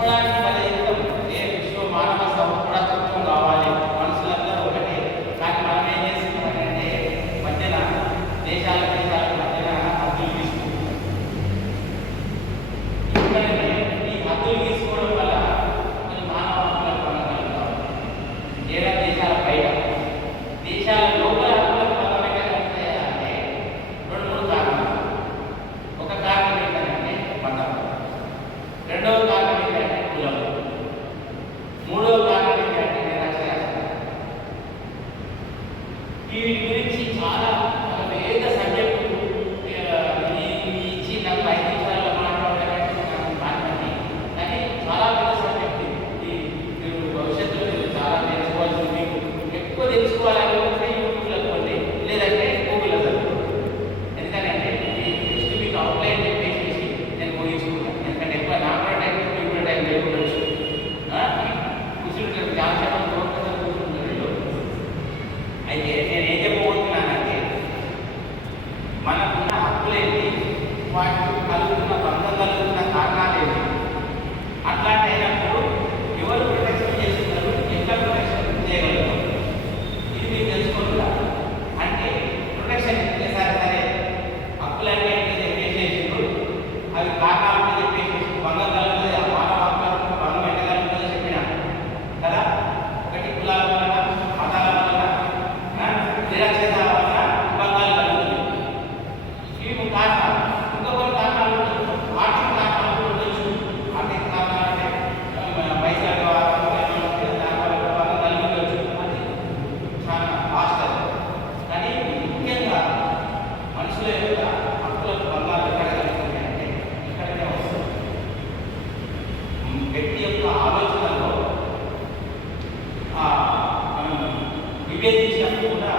చెప్పడానికి భలే చెప్తాం. విశ్వ మానవ సౌహృదత్వం కావాలి, మనుషులందరూ ఒకటే. కానీ మనం ఏం చేస్తున్నామంటే మధ్యన దేశాల మధ్యన హద్దులు తీసుకుంటున్నాం. ఎందుకంటే ఈ హద్దులు తీసుకోవడం వల్ల కొన్ని మానవ హక్కులకు భంగం కలుగుతాం. ఏడా దేశాల బయట, దేశాల లోపల హక్కులకు భంగం ఎక్కడ కలుగుతాయంటే రెండు మూడు కారణాలు. ఒక కారణం ఏంటంటే మతం, రెండవ కారణం ఏంటంటే కులం, మూడవ కారణం ఏంటంటే నిరక్షరాస్యత. వీటి గురించి చాలా వేద సబ్జెక్టు ఇచ్చి నాకు 5 నిమిషాల్లో మాట్లాడాలంటే నాకు మాట్లాడి, కానీ చాలా పెద్ద సబ్జెక్ట్ ఇది. మీరు భవిష్యత్తులో మీరు చాలా తెలుసుకోవాల్సి, మీకు ఎక్కువ తెలుసుకోవాలనుకుంటే యూట్యూబ్లో పోండి, లేదంటే గూగుల్లో చదువుకోండి. ఎందుకంటే నెక్స్ట్ మీకు అవుట్లైన్ చెప్పేసి నేను ముగించుకుంటాను. ఎందుకంటే ఎక్కువ నా కూడా టైం మీకు కూడా టైం లేకపోవచ్చు. కూర్చుంటారు జాగ్రత్త కూర్చుంటారు. అయితే నేను ఏం చెప్పబోతున్నానంటే మనకున్న హక్కులేంటి, వాటికి కలుగుతున్న బంధం కలుగుతున్న కారణాలేంటి, అట్లాంటి అయినప్పుడు ఎవరు ప్రొటెక్షన్ చేస్తున్నారు, ఎట్లా ప్రొటెక్షన్ చేయగలరు, ఇది మీరు తెలుసుకుంటున్నారు. అంటే ప్రొటెక్షన్ సరే హక్కులన్నీ చెప్పేసేసిండ్రు, అవి కారణాలు చెప్పేసి బంధం కలుగుతుంది. ఆ మానవ హక్కులకు బంధం ఎట్లా కలుగుతుందో చెప్పినా కదా. ఒకటి కులాల వలన, మతాల వలన, నిరక్షరాల వలన బంధాలు కలుగుతుంది. ఇవి కారణాలు. ఇంకా కొన్ని కారణాలు ఆర్థిక కారణాలు కూడా ఉండొచ్చు. ఆర్థిక కారణాలు అంటే పైసలు దానివల్ల బంధం కలిగి ఉండొచ్చు. అది చాలా వాస్తవం. కానీ ముఖ్యంగా మనుషుల యొక్క హక్కులకు బంధాలు ఎక్కడ కలుగుతున్నాయంటే ఇక్కడనే వస్తుంది. వ్యక్తి యొక్క ఆలోచనలో మనం విభేదించినప్పుడు కూడా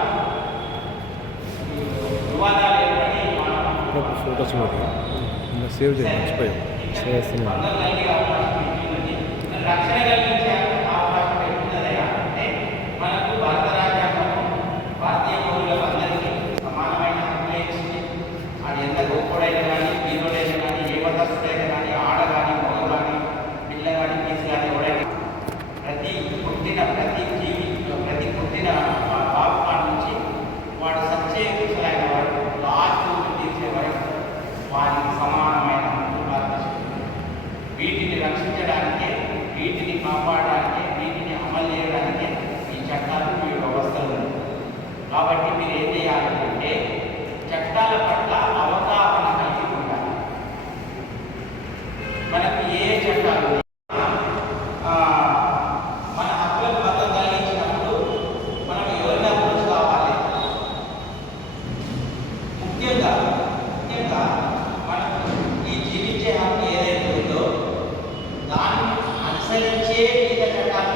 వివాదాలు ఏర్పడి ఫోకస్ సేవ్ చేయండి, మర్చిపోయాం. బంధం కలిగే అవకాశం ఉంటుంది. రక్షణ కలిగించే అవకాశం ఎట్లున్నది అంటే మనకు భారత రాజ్యాంగం భారతీయ పౌరులకు అందరికీ సమానమైన హక్కులు ఇచ్చింది. అది ఎంత గొప్పడైనా కానీ, బీదోడైనా కానీ, ఏ మతస్థుడైనా కానీ, ఆడ కానీ, మగ కానీ, పిల్ల కానీ, పీసు కానీ, ఎవడైనా ప్రతి జీవి ప్రతి పుట్టిన బాబు కాడ నుంచి వాడు సచ్చే కుశలైన వాడు లాస్ట్ తీర్చే వరకు వారికి సమానమైన హక్కులు భారతదేశంలో. వీటిని రక్షించడానికే, వీటిని కాపాడడానికే, వీటిని అమలు చేయడానికే ఈ చట్టాలు, ఈ వ్యవస్థలు ఉన్నాయి. కాబట్టి మీరు ఏం చేయాలంటే చట్టాల పట్ల అవగాహన కలిగి ఉండాలి. మనకు ఏ చట్టాలు మన హక్కులకు భంగం కలిగించినప్పుడు మనం ఎవరిని అప్రోచ్ కావాలి. ముఖ్యంగా మనకు ఈ జీవించే హక్కు ఏదైతే ఉందో దాన్ని అనుసరించే వివిధ చట్టాలు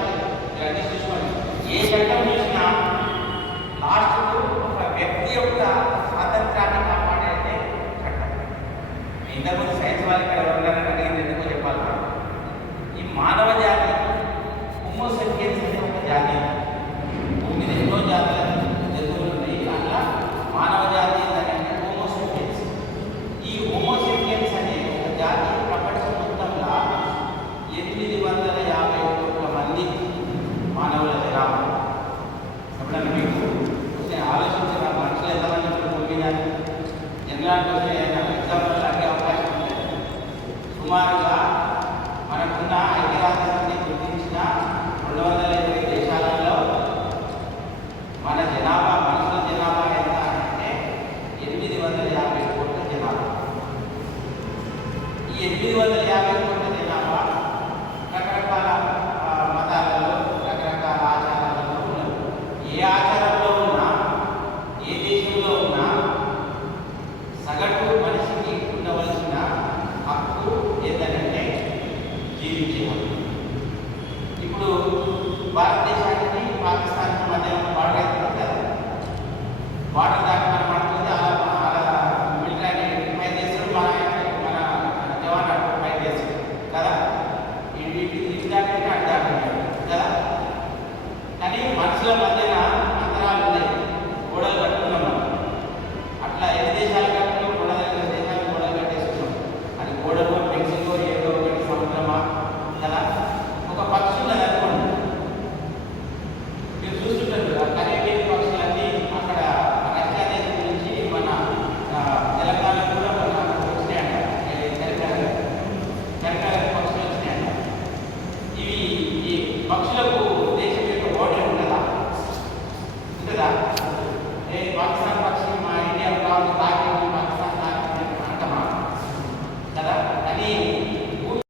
ఇవన్నీ చూసుకోండి. ఏ చట్టం చూసినా లాస్ట్కు ఒక వ్యక్తి యొక్క స్వాతంత్రాన్ని కాపాడేదే చట్టం. ఇంతకుముందు సైన్స్ వాళ్ళు ఇక్కడ ఎవరున్నారని అడిగింది ఎందుకో చెప్పాలి. ఈ మానవ జాతి హోమోసెపియన్స్ అనే ఒక జాతి. భూమి మీద ఎన్నో జాతుల జంతువులు ఉన్నాయి. అట్లా మానవ జాతి ఏంటంటే హోమోసెపియన్స్. ఈ హోమోసెపియన్స్ అనే ఒక జాతి ప్రపంచం మొత్తంలో 850 కోట్ల మంది మానవుల జనాభా. ఎప్పుడన్నా మీకు ఆలోచించిన మనుషులు ఎంతమంది భూమి మీద జనరల్ ఎగ్జాంపుల్ అడిగే అవకాశం ఉంటుంది. సుమారుగా మనకున్న ఐక్యరాజ్య సమితి గుర్తించిన 220 దేశాలలో మన జనాభా, మనుషుల జనాభా ఎంత అంటే 850 కోట్ల జనాభా. ఈ 850 కోట్ల జనాభా రకరకాల మతాలలో, రకరకాల ఆచారాలలో ఉన్నారు. ఏ ఆచారంలో ఉన్నా, ఏ దేశంలో ఉన్నా సగటు మనిషికి ఉండవలసిన హక్కు ఏంటంటే జీవించే హక్కు. ఇప్పుడు భారతదేశానికి పాకిస్తాన్కి మధ్య బార్డర్ అవుతుంది కదా. బార్డర్ దాకా మనం పడుతుంది. అలా మిలిటరీ ఫైట్ చేస్తారు, మన జవాన్ ఫైట్ చేస్తారు కదా. ఇది దాకంటే అది దాకంటారు కదా. కానీ మనుషుల మధ్యన అంతరాలు ఉన్నాయి, గోడలు కట్టుకున్నాం మనం. అట్లా ఎన్ని దేశాలు కట్టుకున్నాం, గోడలు దేశాలు గోడలు కట్టేసుకున్నాం. అది గోడలు మెక్సికో ఏదో ఒకటి సముద్రమా కదా. పక్షులకు దేశం యొక్క బోర్డర్ ఉంటుందా? ఉంటుందా? పాకిస్తాన్ పక్షి మా ఇండియా కావాలి